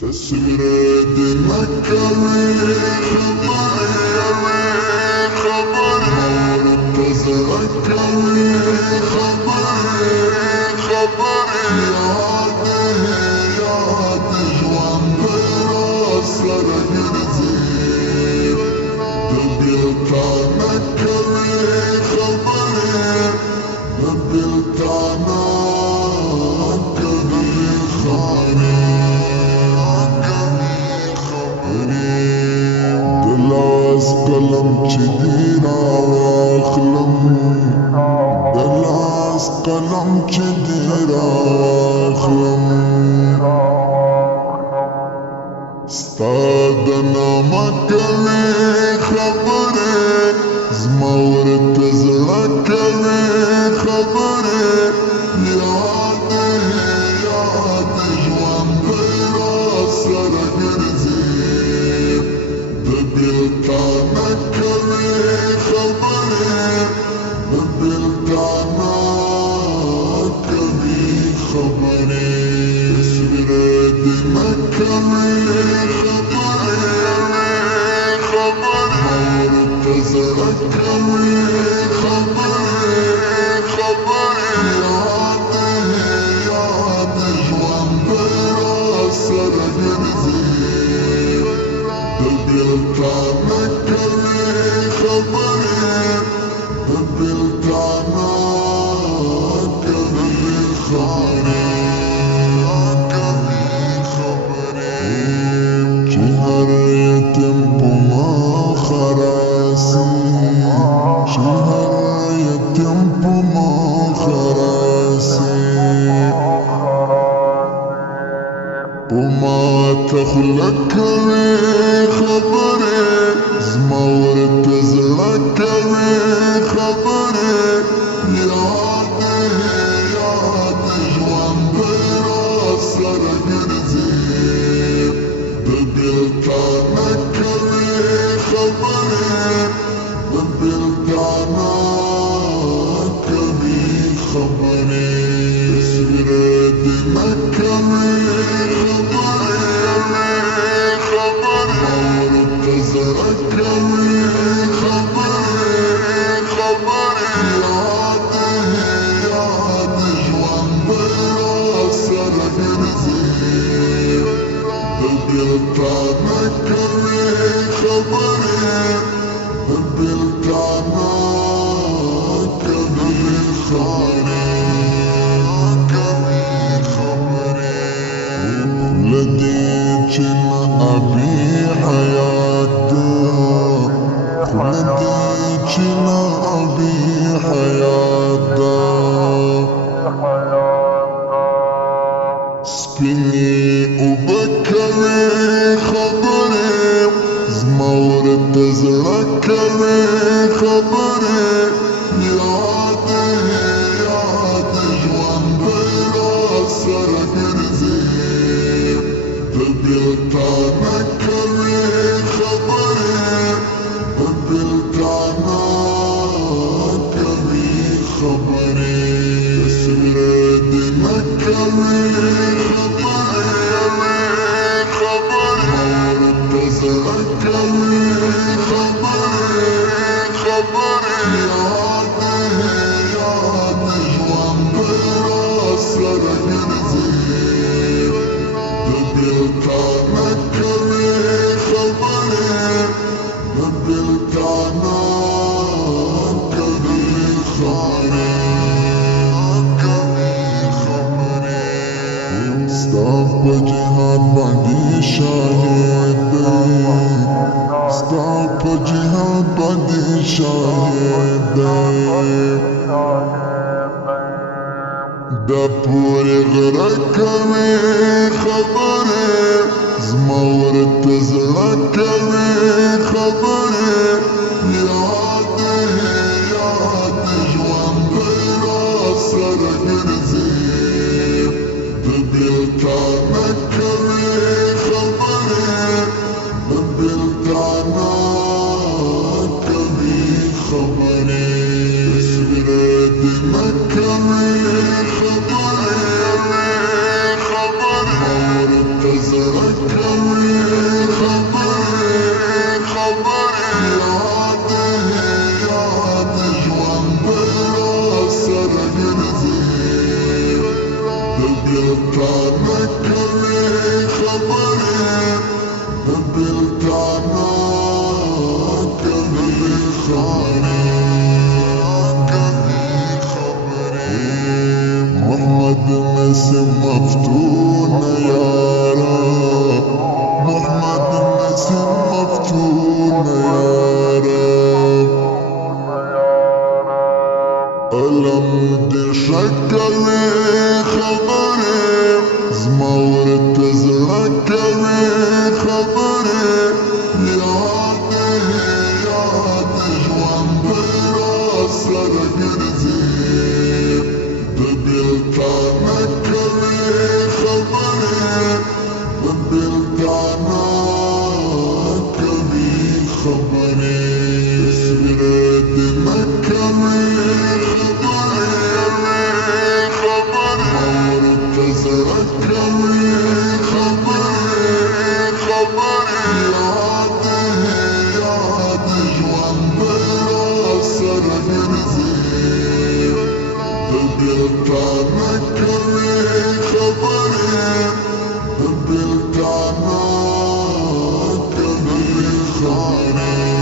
تصوير دمك خبر منتظرك خبر ياد جوان براسر جرزير دبيلتانك خبر دبيلتانك دلاس قلم چدیرا واخلم دلاس قلم چدیرا واخلم ستاد نامک وی خبره زمورت زړک وی خبره یاد ژوند را سره ګرځي دبیلتانک وی خبره دبیلتانک وی خبره تصویر دمک وی منتظرك خبر ياد جوان براسر جرزير دبيلتانك خبر دبيلتانك خبر شهر يتم بما خراسي شهر يتم بما خراسي بما تخلق خبري زمورت زړک خبري یاد ژوند براسر ګرځي دبیلتانک خبره دبیلتانک خبره تصویر دمک خبره منتظرک خبره یاد ژوند براسر ګرځي دبیلتانک خبره دبیلتانک خبره لدي چن ابي حيات لدي چن ابي حيات سپینی وبکوي خبره زمورت زړک خبره یاد ژوند براسر ګرځي دبیلتانک خبره دبیلتانک خبره تصویر دمک منتظرك خبر ياد جوان براسر ګرځي دبیلتانک خبره دبیلتانک خبره ستا په جهاد باندې شاهد ستا په جهاد باندې شاهد د پورې غره کوي خبره زما ورته زړه کوي خبره یاد ژوند براسر ګرځي دبیلتانک خبره دبیلتانک خبره تصویر دمک خبره منتظرك تذكري خبري ياد جوان برا سرق نزير دبلتانا كري خبري دبلتانا كري خاني محمد نسم مفتون يا رب محمد نسم مفتون يا رب ألم تشكري خبري زمور تزركري خبري ياد جوان برا سرق نزير دبلتانا كري خبري دبلتانا كري خبري سردنا كري خبري مور تزرق كري خبري ياد جوان برا سرق نزير دبلتانا كري خبري دبلتانا كري خاني